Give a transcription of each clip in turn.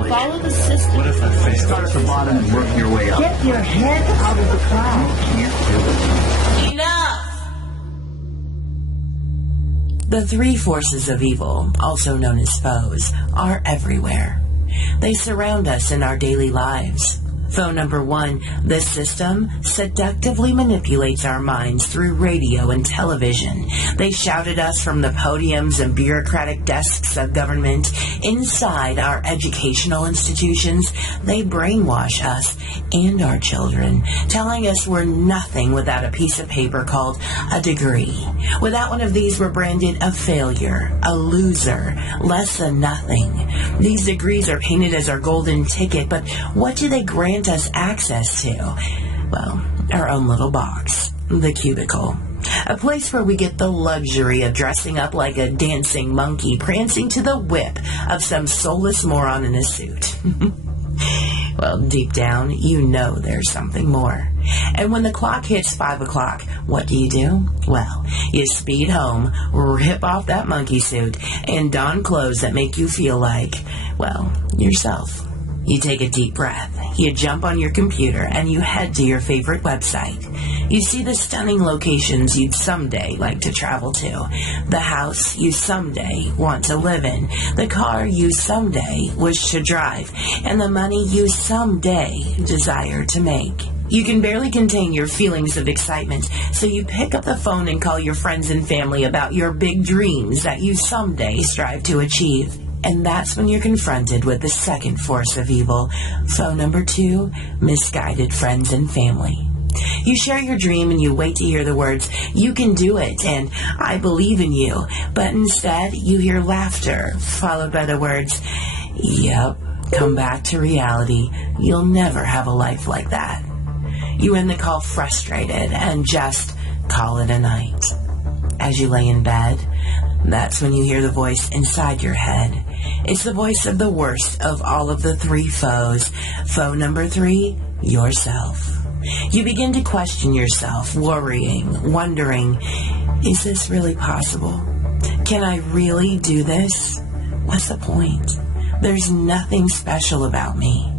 knowledge. Follow the system. What if I fail? Start at the bottom and work your way up. Get your head out of the clouds. Can't do it. Enough! The three forces of evil, also known as foes, are everywhere. They surround us in our daily lives. Foe number one, the system seductively manipulates our minds through radio and television. They shout at us from the podiums and bureaucratic desks of government. Inside our educational institutions, they brainwash us and our children, telling us we're nothing without a piece of paper called a degree. Without one of these, we're branded a failure, a loser, less than nothing. These degrees are painted as our golden ticket, but what do they grant us access to? Well, our own little box, the cubicle. A place where we get the luxury of dressing up like a dancing monkey, prancing to the whip of some soulless moron in a suit. Well, deep down, you know there's something more. And when the clock hits 5 o'clock, what do? Well, you speed home, rip off that monkey suit, and don clothes that make you feel like, well, yourself. You take a deep breath, you jump on your computer, and you head to your favorite website. You see the stunning locations you'd someday like to travel to, the house you someday want to live in, the car you someday wish to drive, and the money you someday desire to make. You can barely contain your feelings of excitement, so you pick up the phone and call your friends and family about your big dreams that you someday strive to achieve. And that's when you're confronted with the second force of evil, foe number two, misguided friends and family. You share your dream and you wait to hear the words, "You can do it," and "I believe in you," but instead you hear laughter, followed by the words, "Yep, come back to reality. You'll never have a life like that." You end the call frustrated and just call it a night. As you lay in bed, that's when you hear the voice inside your head. It's the voice of the worst of all of the three foes. Foe number three, yourself. You begin to question yourself, worrying, wondering, is this really possible? Can I really do this? What's the point? There's nothing special about me.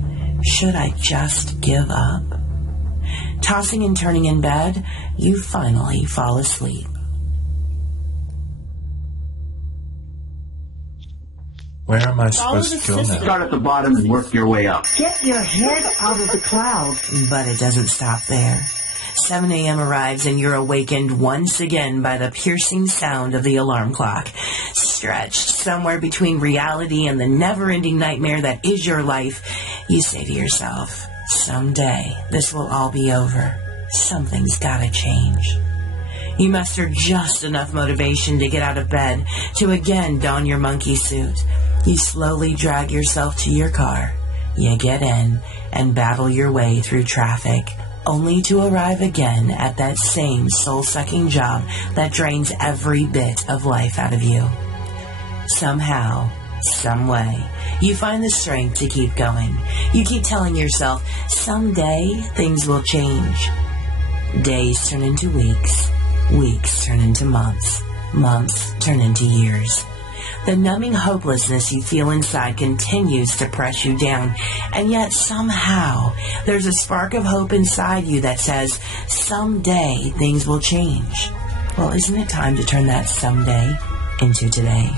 Should I just give up? Tossing and turning in bed, you finally fall asleep. Where am I supposed to go now? Start at the bottom and work your way up. Get your head out of the clouds. But it doesn't stop there. 7 a.m. arrives and you're awakened once again by the piercing sound of the alarm clock. Stretched somewhere between reality and the never-ending nightmare that is your life, you say to yourself, someday this will all be over. Something's gotta change. You muster just enough motivation to get out of bed, to again don your monkey suit. You slowly drag yourself to your car. You get in and battle your way through traffic, only to arrive again at that same soul-sucking job that drains every bit of life out of you. Somehow, some way, you find the strength to keep going. You keep telling yourself, someday things will change. Days turn into weeks. Weeks turn into months. Months turn into years. The numbing hopelessness you feel inside continues to press you down, and yet somehow there's a spark of hope inside you that says, someday things will change. Well, isn't it time to turn that someday into today?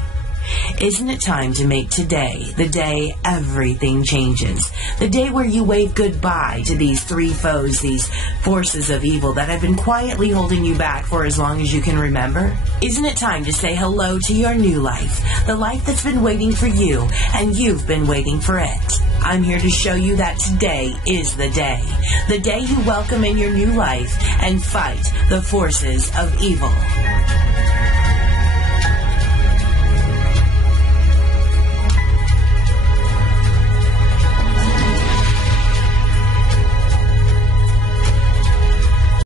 Isn't it time to make today the day everything changes? The day where you wave goodbye to these three foes, these forces of evil that have been quietly holding you back for as long as you can remember? Isn't it time to say hello to your new life, the life that's been waiting for you and you've been waiting for it? I'm here to show you that today is the day you welcome in your new life and fight the forces of evil.